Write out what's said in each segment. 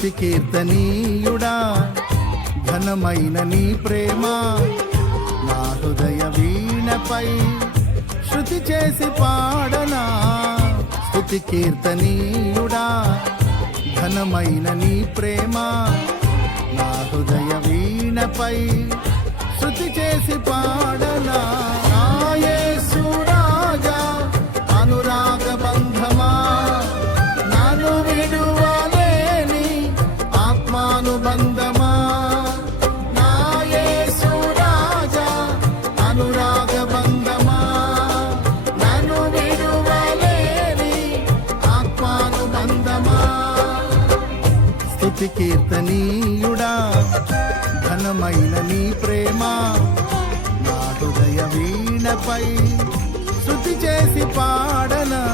స్తుతి కీర్తనీయుడా ఘనమైన నీ ప్రేమ నా హృదయ వీణపై శృతి చేసి పాడనా. స్తుతి కీర్తనీయుడా ఘనమైన నీ ప్రేమ నా హృదయ వీణపై శృతి చేసి పాడనా. నా యేసు రాజా అనురాగ బంధమా నన్ను విడువలేని ఆత్మానుబంధమా. నా యేసు రాజా అనురాగ బంధమా నన్ను విడువలేని ఆత్మానుబంధమా. స్తుతి కీర్తనీయుడా ఘనమైన నీ ప్రేమ నా హృదయ వీణపై శృతి చేసి పాడనా.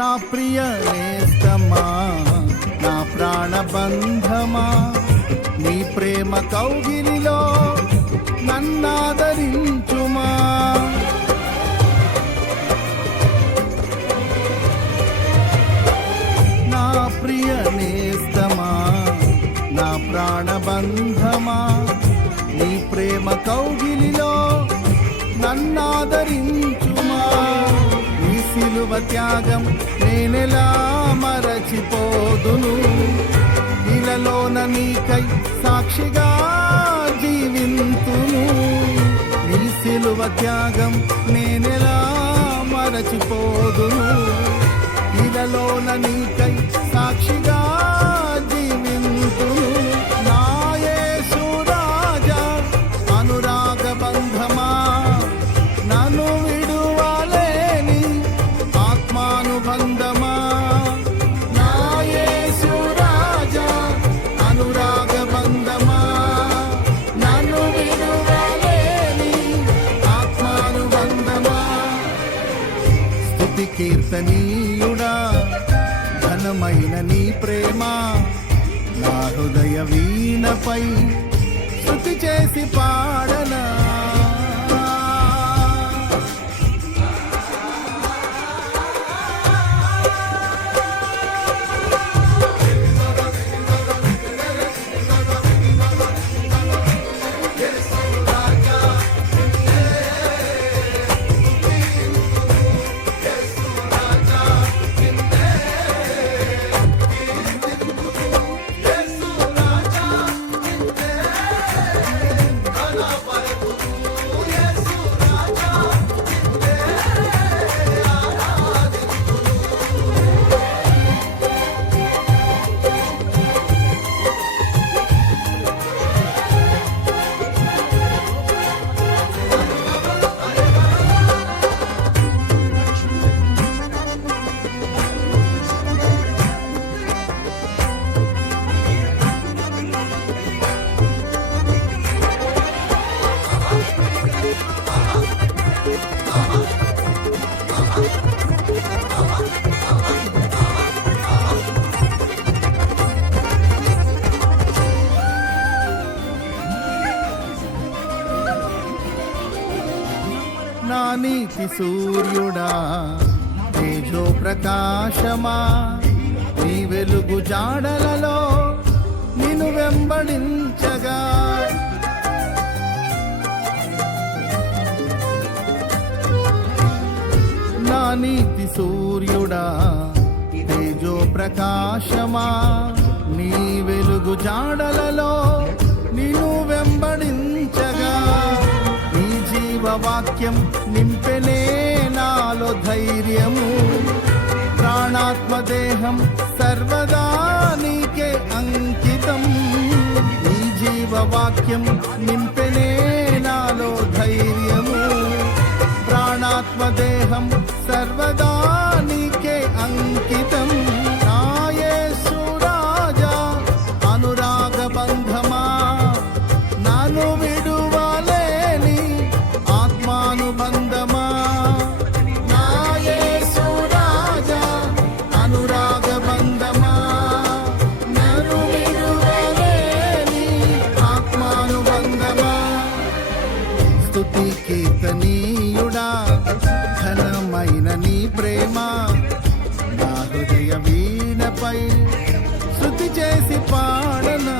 నా ప్రియ నేస్తమా నా ప్రాణబంధమా నీ ప్రేమ కౌగిలిలో నన్నాదరించుమా. నా ప్రియ నేస్తమా నా ప్రాణబంధమా నీ ప్రేమ కౌగిలిలో నన్నాదరించుమా. సిలువ త్యాగం నేనెలా మరచిపోదును, ఇలలోన నీకై సాక్షిగా జీవింతును. నీ సిలువ త్యాగం నేనెలా మరచిపోదును, ఇలలోన నీకై సాక్షిగా జీవింతును. నా యేసు రాజా అనురాగ బంధమా నన్ను విడువలేని ఆత్మానుబంధమా. నా యేసు రాజా అనురాగ బంధమా నన్ను విడువలేని ఆత్మానుబంధమా. స్తుతి కీర్తనీయుడా ఘనమైన నీ ప్రేమ నా హృదయ వీణపై శృతి చేసి పాడనా. నా నీతి సూర్యుడా తేజో ప్రకాశమా నీ వెలుగు జాడలలో నిన్ను వెంబడించగా. నా నీతి సూర్యుడా తేజో ప్రకాశమా నీ వెలుగు జాడలలో నిన్ను వెంబడించగా నీ జీవవాక్యం నింపెనే నాలో ధైర్యము. ప్రాణాత్మ దేహం సర్వదా నీకే అంకితం. నీ జీవవాక్యం నింపెనే నాలో ధైర్యము. ప్రాణాత్మ దేహం సర్వదా నీకే అంకితం. నా యేసు రాజా అనురాగ బంధమా నన్ను విడువలేని ఆత్మానుబంధమా. నా యేసు రాజా అనురాగ బంధమా నన్ను విడువలేని ఆత్మానుబంధమా. స్తుతి కీర్తనీయుడా ఘనమైన నీ ప్రేమ నా హృదయ వీణపై శృతి చేసి పాడనా.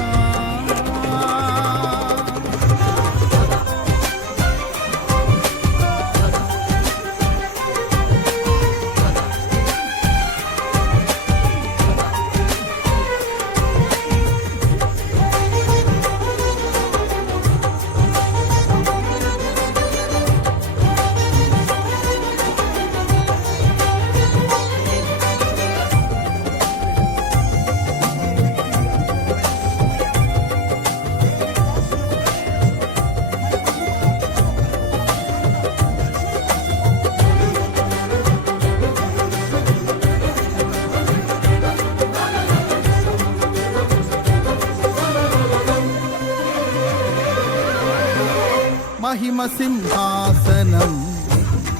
మహిమ సింహాసనం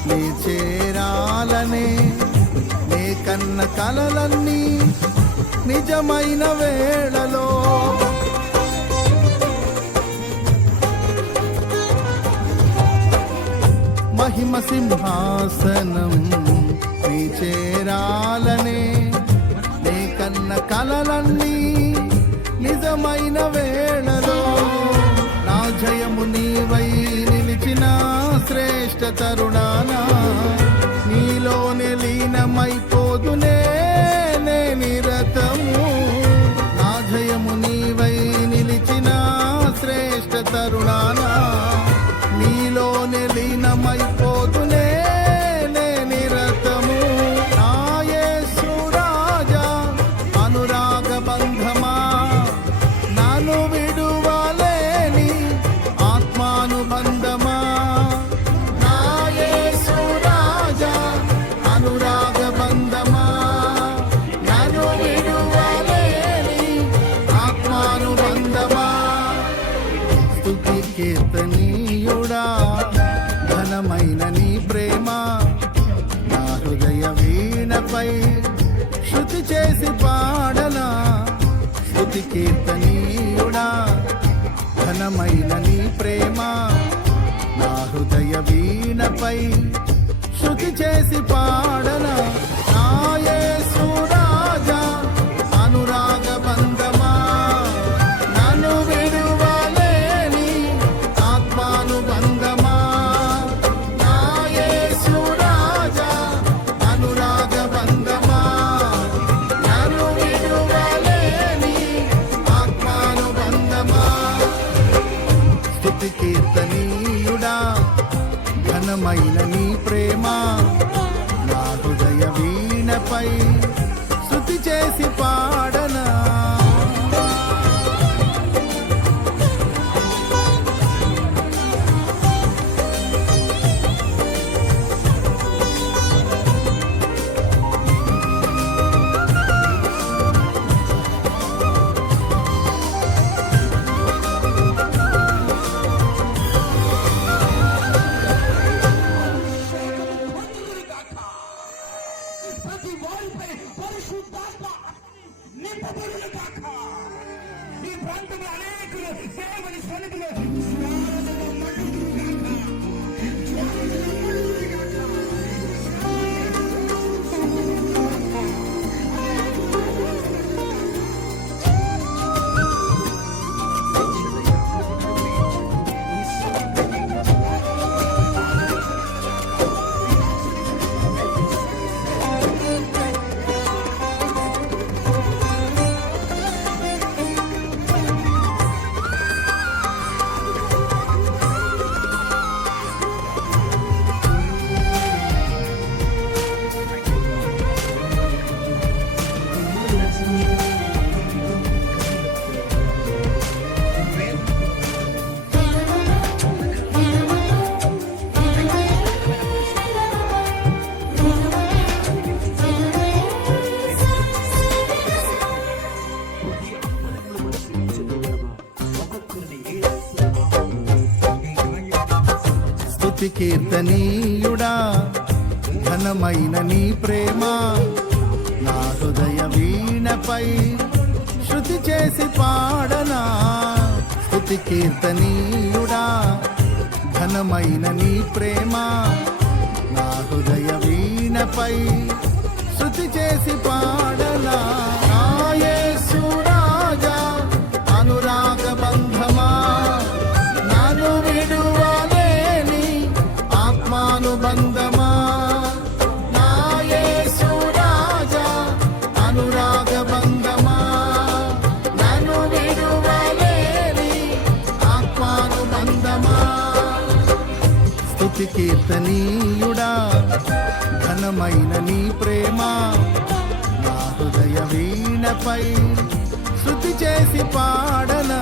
నీ చేరాలనే నే కన్న కలలన్నీ నిజమైన వేళలో మహిమ సింహాసనం నీ చేరాలనే నే కన్న కలలన్నీ నిజమైన వేళలో నా జయము నీవై నిలిచిన శ్రేష్ఠ తరుణానా నీలోనే లీనమైపోదునే నే నిరతము. నా జయము నీవై నిలిచిన శ్రేష్ఠ తరుణానా నీలోనే లీనమైపోదునే నే నిరతము. నా యేసు రాజా అనురాగ బంధమా నన్ను విడువలేని ఆత్మానుబంధమా. నా యేసు రాజా అనురాగ బంధమా నన్ను విడువలేని ఆత్మానుబంధమా. స్తుతి కీర్తనీయుడా ఘనమైన నీ ప్రేమ నా హృదయ వీణపై శృతి చేసి పాడనా. స్తుతి కీర్తనీయుడా ఘనమైన నీ ప్రేమ నా హృదయ వీణపై శృతి చేసి పాడనా. నా యేసు రాజా అనురాగ బంధమా నన్ను విడువలేని ఆత్మానుబంధమా. నా యేసు రాజా అనురాగ బంధమా నన్ను విడువలేని ఆత్మానుబంధమా. స్తుతి కీర్తనీయుడా ఘనమైన నీ ప్రేమ నా హృదయ వీణపై శృతి చేసి పాడనా. ప్రతి వారిపై స్తుతి కీర్తనీయుడా ఘనమైన నీ ప్రేమ నా హృదయ వీణపై శృతి చేసి పాడనా స్తుతి కీర్తనీయుడా ఘనమైన నీ ప్రేమ నా హృదయ వీణపై శృతి చేసి పాడనా నా యేసు రాజా అనురాగ బంధమా నన్ను విడువలేని ఆత్మానుబంధమా నా యేసు రాజా అనురాగ బంధమా నన్ను విడువలేని ఆత్మానుబంధమా స్తుతి కీర్తనీయుడా ఘనమైన నీ ప్రేమ నా హృదయ వీణపై శృతి చేసి పాడనా